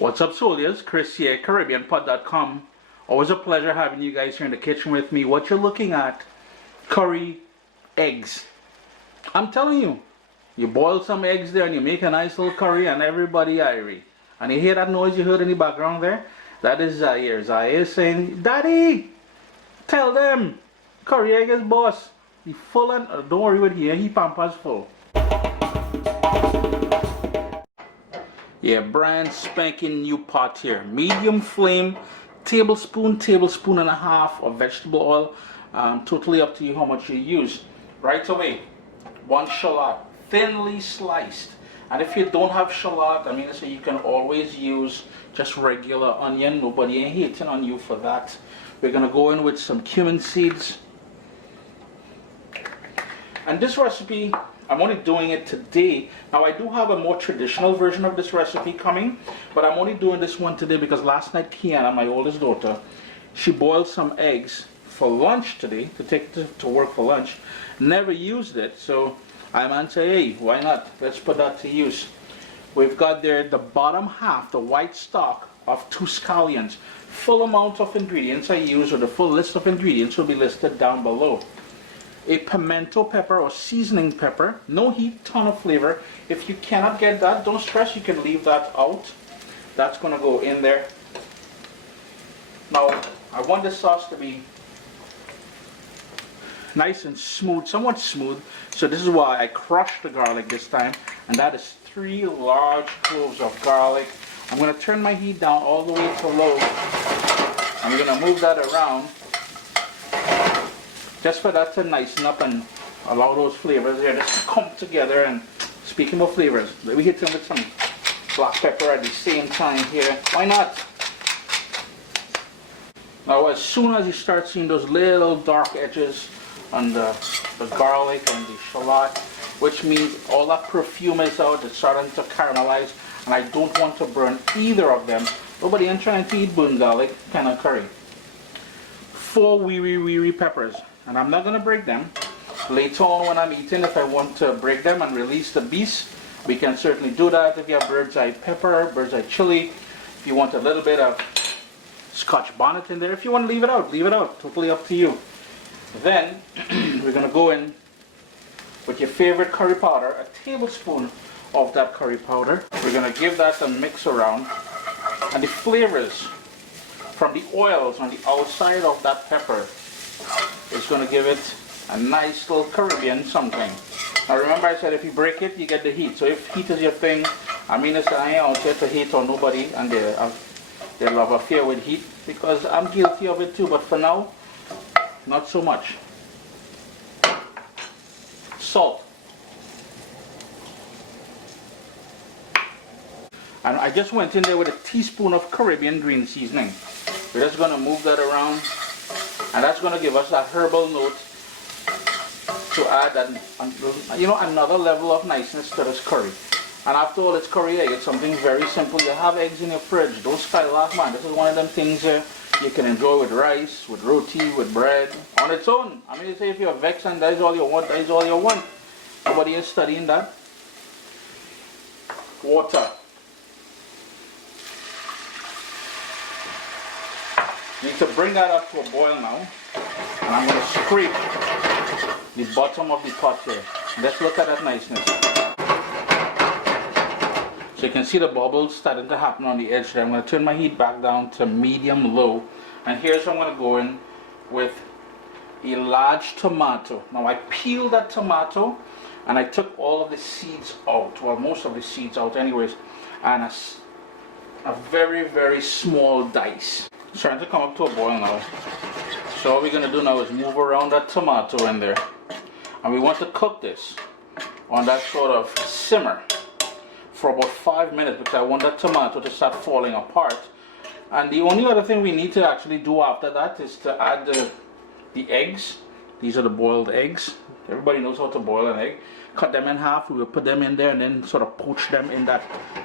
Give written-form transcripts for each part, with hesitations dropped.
What's up, soldiers? Chris here, CaribbeanPod.com. Always a pleasure having you guys here in the kitchen with me. What you're looking at, curry eggs. I'm telling you, you boil some eggs there and you make a nice little curry and everybody irie. And you hear that noise you heard in the background there? That is Zaire. Zaire is saying, Daddy, tell them, curry egg is boss. He full and, don't worry with here, he pampas full. Yeah, brand spanking new pot here. Medium flame, tablespoon and a half of vegetable oil. Totally up to you how much you use. Right away, one shallot, thinly sliced. And if you don't have shallot, I mean, so you can always use just regular onion. Nobody ain't hating on you for that. We're gonna go in with some cumin seeds. And this recipe, I'm only doing it today. Now I do have a more traditional version of this recipe coming, but I'm only doing this one today because last night Kiana, my oldest daughter, she boiled some eggs for lunch today, to take to work for lunch. Never used it, so I man say, hey, why not? Let's put that to use. We've got there the bottom half, the white stock of 2 scallions. Full amount of ingredients I use, or the full list of ingredients will be listed down below. A pimento pepper or seasoning pepper, no heat, ton of flavor. If you cannot get that, don't stress, you can leave that out. That's going to go in there. Now I want this sauce to be nice and smooth, somewhat smooth, so this is why I crushed the garlic this time, and that is 3 large cloves of garlic. I'm going to turn my heat down all the way to low. I'm going to move that around just for that to nice up and allow those flavors there just to come together. And speaking of flavors, we hit them with some black pepper at the same time here. Why not? Now as soon as you start seeing those little dark edges on the garlic and the shallot, which means all that perfume is out, it's starting to caramelize, and I don't want to burn either of them. Nobody ain't trying to eat burnt garlic kind of curry. 4 wiri peppers. And I'm not going to break them. Later on when I'm eating, if I want to break them and release the beast, we can certainly do that. If you have bird's eye pepper, bird's eye chili, if you want a little bit of scotch bonnet in there, if you want to leave it out, totally up to you. Then we're going to go in with your favorite curry powder, a tablespoon of that curry powder. We're going to give that a mix around, and the flavors from the oils on the outside of that pepper is going to give it a nice little Caribbean something. Now remember I said if you break it, you get the heat. So if heat is your thing, I mean, I ain't out here to hate on nobody and they love affair with heat, because I'm guilty of it too, but for now, not so much. Salt. And I just went in there with a teaspoon of Caribbean green seasoning. We're just going to move that around, and that's going to give us that herbal note to add another level of niceness to this curry. And after all, it's curry egg. It's something very simple. You have eggs in your fridge. Don't skylark, man. This is one of them things you can enjoy with rice, with roti, with bread, on its own. I mean, you say if you're vexed and that is all you want, that is all you want. Nobody is studying that. Water. Need to bring that up to a boil now, and I'm going to scrape the bottom of the pot here. Let's look at that niceness. So you can see the bubbles starting to happen on the edge there. I'm going to turn my heat back down to medium low, and here's what I'm going to go in with: a large tomato. Now I peeled that tomato and I took all of the seeds out, well, most of the seeds out anyways, and a very, very small dice. It's trying to come up to a boil now. So what we're going to do now is move around that tomato in there. And we want to cook this on that sort of simmer for about 5 minutes, because I want that tomato to start falling apart. And the only other thing we need to actually do after that is to add the eggs. These are the boiled eggs. Everybody knows how to boil an egg. Cut them in half, we will put them in there and then sort of poach them in that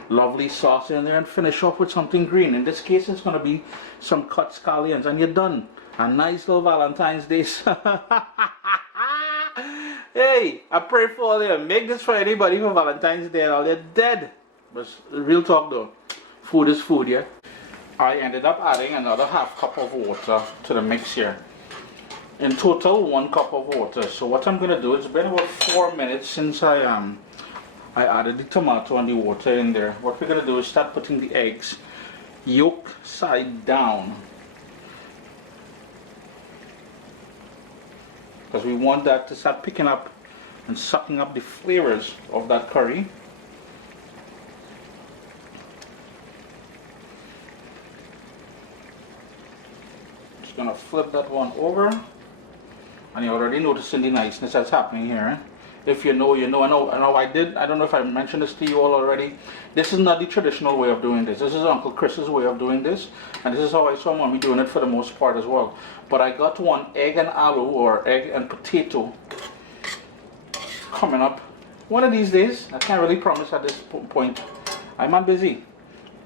lovely sauce in there and finish off with something green. In this case, it's going to be some cut scallions, and you're done. A nice little Valentine's Day. Hey, I pray for all you. Make this for anybody for Valentine's Day and all. They're dead. But real talk though. Food is food, yeah? I ended up adding another half cup of water to the mix here. In total, 1 cup of water. So what I'm gonna do, it's been about 4 minutes since I added the tomato and the water in there. What we're gonna do is start putting the eggs yolk side down, because we want that to start picking up and sucking up the flavors of that curry. Just gonna flip that one over, and you're already noticing the niceness that's happening here. If you know, you know. I know I don't know if I mentioned this to you all already. This is not the traditional way of doing this. This is Uncle Chris's way of doing this, and this is how I saw Mommy doing it for the most part as well. But I got one egg and aloo, or egg and potato, coming up one of these days. I can't really promise at this point. I'm not busy,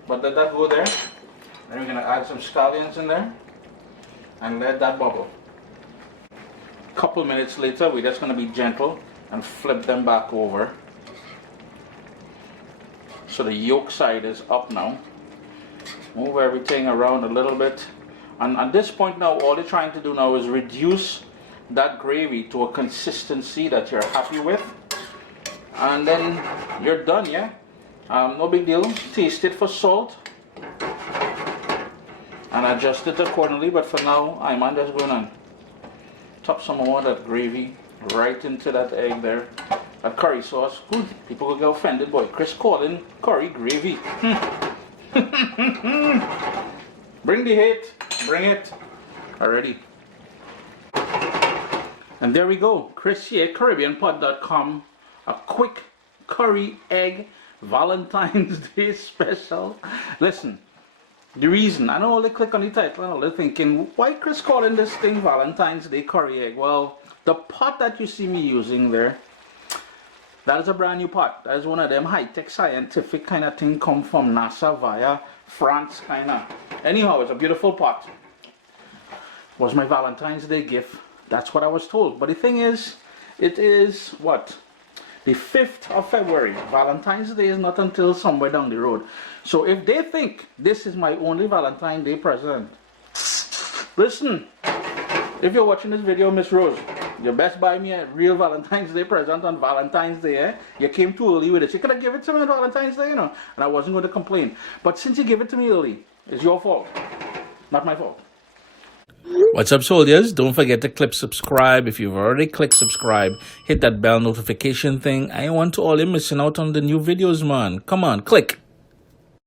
but let that go there. Then we're gonna add some scallions in there and let that bubble. A couple minutes later, we're just gonna be gentle and flip them back over. So the yolk side is up now. Move everything around a little bit. And at this point now, all you're trying to do now is reduce that gravy to a consistency that you're happy with. And then you're done, yeah? No big deal. Taste it for salt and adjust it accordingly. But for now, I'm just going to top some more of that gravy right into that egg there. That curry sauce. Good. People will get offended, boy. Chris calling curry gravy. Bring the hate. Bring it. Already. And there we go. Chris here, CaribbeanPot.com. A quick curry egg Valentine's Day special. Listen, the reason, I know they click on the title and all, they're thinking, why Chris calling this thing Valentine's Day curry egg? Well, the pot that you see me using there, that is a brand new pot. That is one of them high-tech scientific kind of thing, come from NASA via France kind of. Anyhow, it's a beautiful pot. Was my Valentine's Day gift. That's what I was told. But the thing is, it is what? The 5th of February. Valentine's Day is not until somewhere down the road. So if they think this is my only Valentine's Day present, listen, if you're watching this video, Miss Rose, you best buy me a real Valentine's Day present on Valentine's Day, eh? You came too early with it. You could have given it to me on Valentine's Day, you know, and I wasn't going to complain. But since you gave it to me early, it's your fault, not my fault. What's up, soldiers? Don't forget to click subscribe. If you've already clicked subscribe, hit that bell notification thing. I want to all you missing out on the new videos, man. Come on, click.